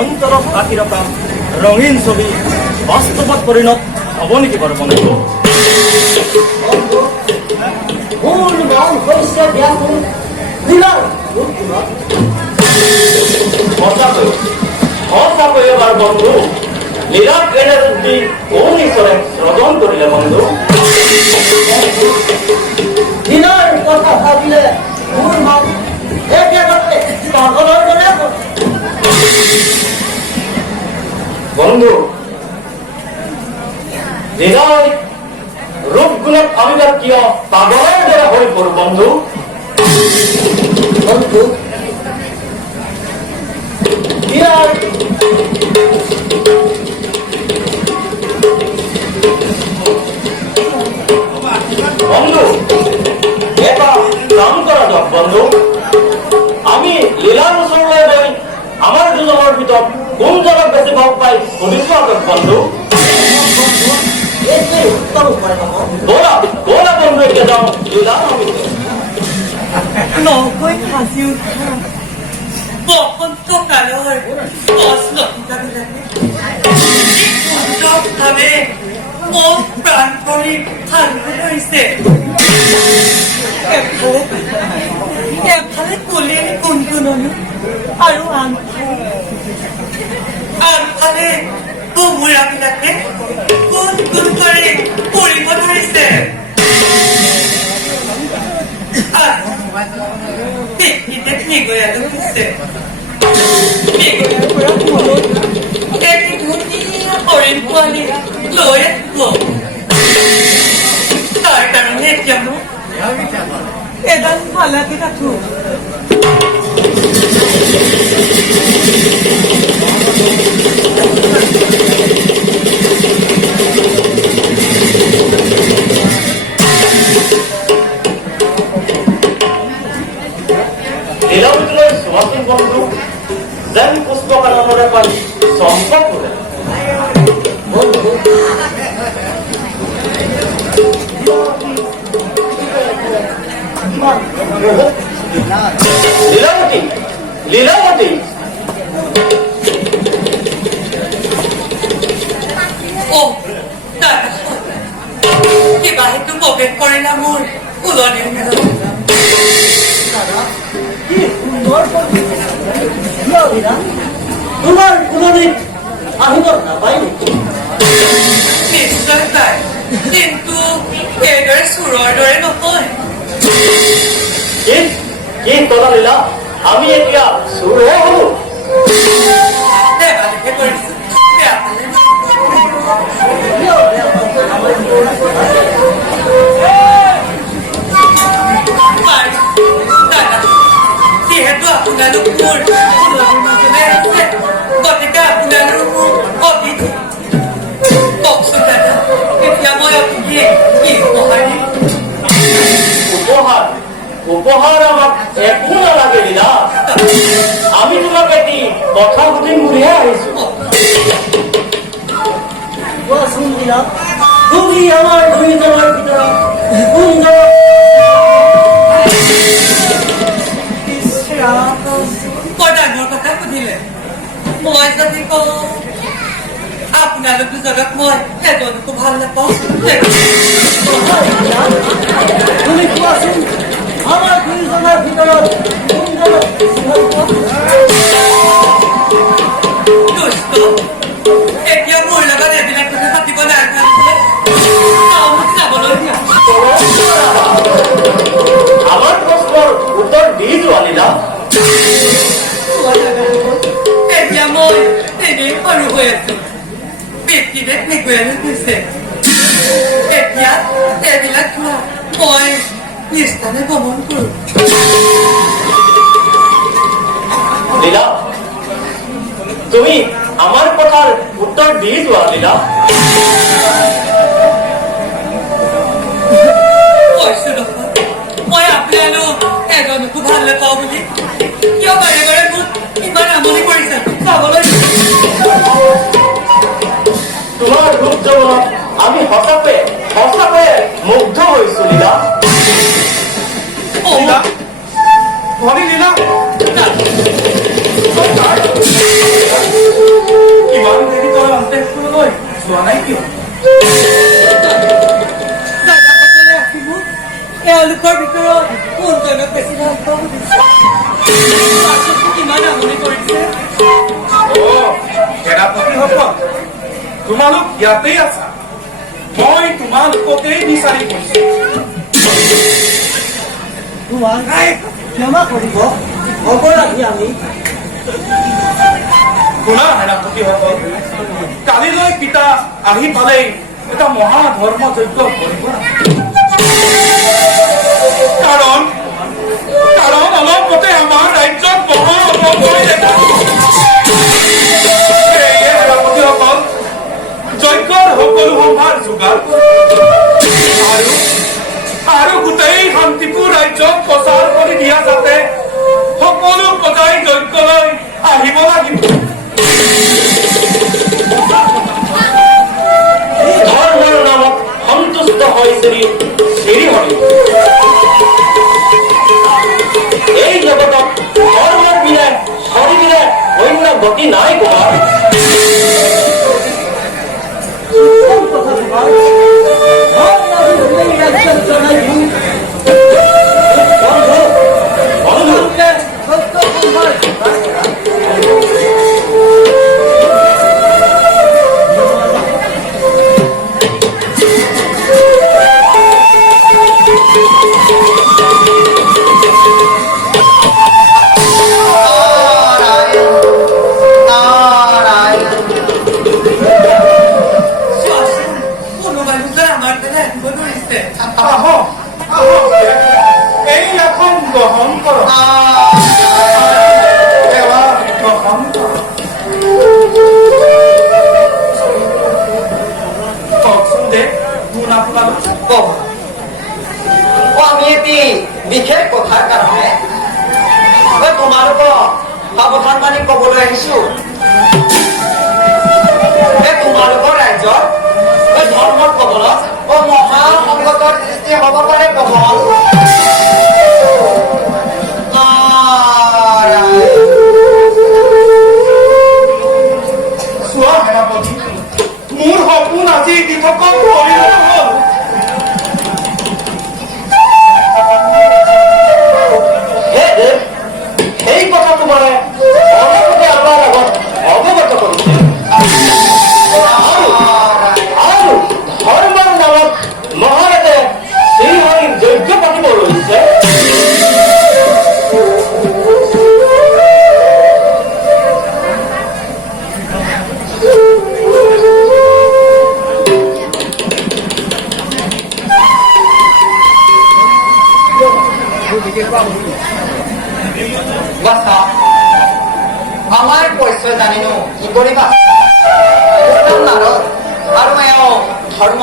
অন্তৰত ৰাখি ৰখা ৰঙীন ছবি বাস্তৱত পৰিণত হ'ব নেকি বাৰু বন্ধু? মোৰ মন হৈছে ব্যাকুল লীলাৰ ৰূপগুণত। সঁচাকৈ এবাৰ বন্ধু লীলাক এনে ৰূপ দি কোন ঈশ্বৰে সৃজন কৰিলে বন্ধু? লীলাৰ কথা ভাবিলে মোৰ মন একেবাৰে পাগলৰ দৰে কৰে। বন্ধু লীলাৰ রূপ গুণত আমি তার কিয় পাগলের দ্বারা হয়ে পড়ব বন্ধু? বন্ধু লীলার বন্ধু এটা কাম করা যাক বন্ধু, আমি লীলার ওচৰলৈ গৈ আমাৰ দুজনৰ ভিতৰত কোনজনক বেছি ভাল পাই সুধিছো যাক বন্ধু। উত্তম উপায় নহয়। বলা বলা বন্ধু এতিয়া যাওঁ লীলাৰ সমিতি। নকৈ সাজি উঠা বসন্ত কালৰ লতিকাবিলাকে সুন্দৰভাৱে মোক প্ৰাণ কৰি ভাঙি ধৰিছে। এফালে কুলিৰ গুণগুণনি আৰু আনফালে কোমোৰাবিলাকে গুণ গুণ কৰি পৰিব ধৰিছে। মৃগয়ালো হৈছে এক ধুনীয়া হৰিণ পোৱালি লৈ আহিব। তাৰ কাৰণে এতিয়া মই এডাল মালাকে ৰাখো। লীলাবতীলৈ চোৱাচোন বন্ধু, যেন পুষ্পকাননৰে পানী চম্পক কৰে। লীলাবতী লীলাবতী কিবা সেইটো প্ৰৱেশ কৰিলা মোৰ ফুলনিৰ মেলত। তোমাৰ ফুলনিত আহিব নাপায় নেকি? নিশ্চয় পায়, কিন্তু এইদৰে চোৰৰ দৰে নহয়। কি ক'লা লীলা? আমি এতিয়া চোৰহে হলো? ধেমালিহে কৰিছো, বেয়া পালে দাদা, যিহেতু আপোনালোক মোৰ ফুলনিৰ মাজলৈ আহিছে, গতিকে আপোনালোক মোৰ অতিথি। কওকচোন দাদা, এতিয়া মই অতিথিয়ে কি উপহাৰ দিম? উপহার উপহার আমাক একো নালাগে লীলা, আমি তোমাক এটি কথা সুধিম বুলিহে আহিছো। কোৱাচোন লীলা, তুমি আমাৰ দুইজনৰ ভিতৰত কোনজন? বৰ ডাঙৰ কথা সুধিলে। মই যদি কওঁ আপোনালোক দুজনক মই এজনকো ভাল নাপাওঁ। তুমি কোৱাচোন আমাৰ দুইজনৰ ভিতৰত কোনজনক ভাল পোৱা? দুষ্ট, এতিয়া মোৰ লগত এইবিলাক কথা পাতিব নালাগে। যাবলৈ দিয়া। আমাৰ প্ৰশ্নেৰ উত্তৰ দিয়ে যোৱা লীলা। এতিয়া মই এনেই সৰু হৈ আছো, ব্যক্তিদেশ মেকুৰীয়ালৈ গৈছে। এতিয়া এইবিলাক খোৱা মই নিষ্ঠাৰে ভ্ৰমণ কৰো। লীলা, তুমি আমাৰ কথাৰ উত্তৰ দিয়ে যোৱা লীলা। কৈছো নহয়, মই আপোনালোক এজনকো ভাল নাপাওঁ বুলি। কিয় বাৰে বাৰে মোক ইমান আমনি কৰিছে? চাবলৈ তোমাৰ ৰূপ যৌৱনত আমি সঁচাকৈয়ে মুগ্ধ হৈছো লীলা। লীলা, ভনী লীলা। তোমালোক ইয়াতেই আছা মই তোমালোককেই বিচাৰি গৈছো তোমাক ক্ষমা কৰিব অপৰাধী আমি শুনা সেনাপতিসকল কালিলৈ পিতা আহি পালেই এটা মহা ধৰ্ম যজ্ঞ কৰিব কাৰণ অলপতে আমাৰ ৰাজ্যত মহা অপকাৰী দেখা সেয়ে সেনাপতিসকল যজ্ঞৰ সকলো সম্ভাৰ যোগাৰ আৰু গোটেই শান্তিপুৰ ৰাজ্যত প্ৰচাৰ কৰি দিয়া যাতে সকলো প্ৰজাই যজ্ঞলৈ আহিব লাগিব ধৰ্মৰ নামত সন্তুষ্ট হৈ শ্ৰী হৰি এই জগতত ধৰ্মৰ বিনে হৰি বিনে অন্য গতি নাই কুমাৰ কথা তোমাৰ আমি গোটেই ৰাজ্যত জনাই দিওঁ বন্ধু তোমালোকে সত্য সম্ভাৰ যোগাৰ কৰা এই এখন গ্ৰহণ কৰ সেৱা গ্ৰহণ কৰ কওকচোন দে কোন আপোনালোক আমি এটি বিশেষ কথাৰ কাৰণে তোমালোকক সাৱধান মানি কবলৈ আহিছো তোমালোকৰ ৰাজ্যত ধৰ্মৰ কবলত মহা সংকটৰ সৃষ্টি হব পাৰে কবল চোৱা সেনাপতি মোৰ সপোন আজি দিঠকত পৰিণত হল হে দেৱ সেই কথা তোমাৰে অলপতে আমাৰ আগত অৱগত কৰিছে আৰু ধৰ্মৰ নামত মহাৰাজে শ্ৰীহৰিৰ যজ্ঞ পাতিব লৈছে বাছা আমাৰ পইচা জানিনো কি কৰিবা নাৰদ আৰু এওঁ ধৰ্ম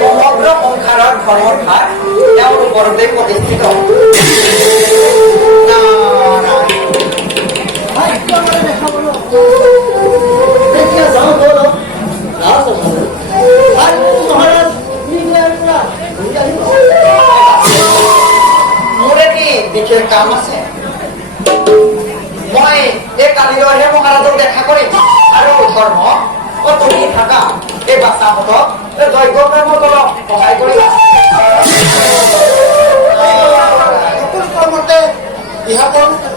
সমগ্ৰ সংসাৰৰ ধৰ্মৰ ভাগ তেওঁৰ ওপৰতে প্ৰতিষ্ঠিত এতিয়া যাওঁ বল লাজ আৰু মহাৰাজ মোৰ এটি বিশেষ কাম আছে মই এই কালিলৈহে মহাৰাজক দেখা কৰিম আৰু ধৰ্ম তুমি থাকা এই বাচ্চাহঁতক যজ্ঞ কৰ্মত অলপ সহায় কৰিবা সকলো কৰ্মতে দিহা কৰ্ম